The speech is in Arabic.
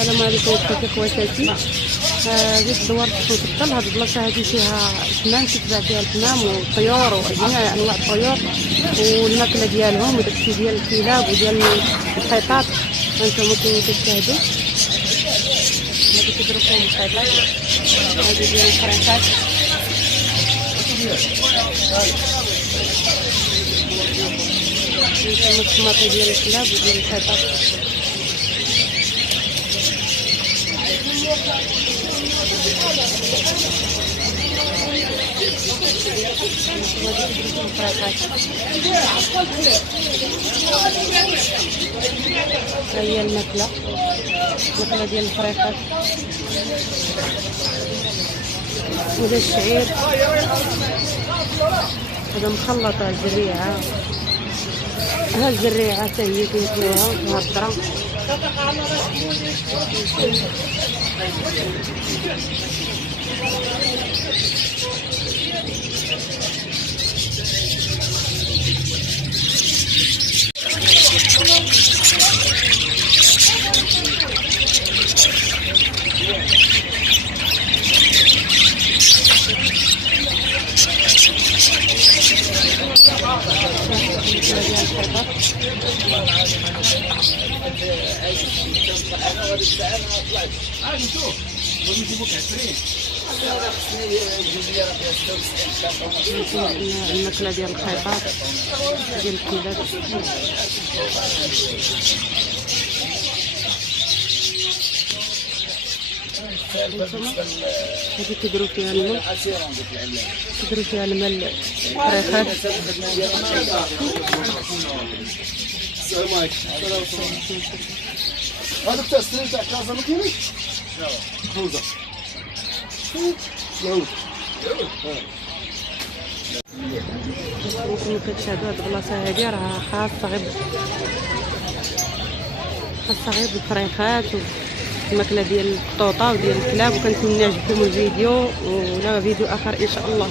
السلام عليكم خواتي خواتاتي. هذه دوار السلطل. هذه البلاصه هذه فيها الحمام، كتباع فيها الحمام والطيور وجميع انواع الطيور والماكله ديالهم وداكشي ديال الكلاب وديال القطط. هانتوما كاين كتشاهدوا هذه كيديروا فيهم القطط، هذه ديال الفريخات. هانتوما الطماطي ديال الكلاب وديال القطط. هي الماكله ديال الفريخات. وهذا الشعير، هذا مخلطه الزريعه. ها الزريعه حتى هي كياكلوها فيها الضرع. الماكله ديال الخيطات ديال الكلاب. هذه كيديروا فيها الماء، كيديروا فيها الماء الفريخات. السلام عليكم. هذا بتاع السرير تاع كازا ما كاينش؟ خوزه ياهو كما كتشاهدوا هاد البلاصه هادي راه خاصه غير بالفريخات والماكله ديال القطوطه وديال الكلاب. وكنتمنى يعجبكم الفيديو، ولا فيديو اخر ان شاء الله.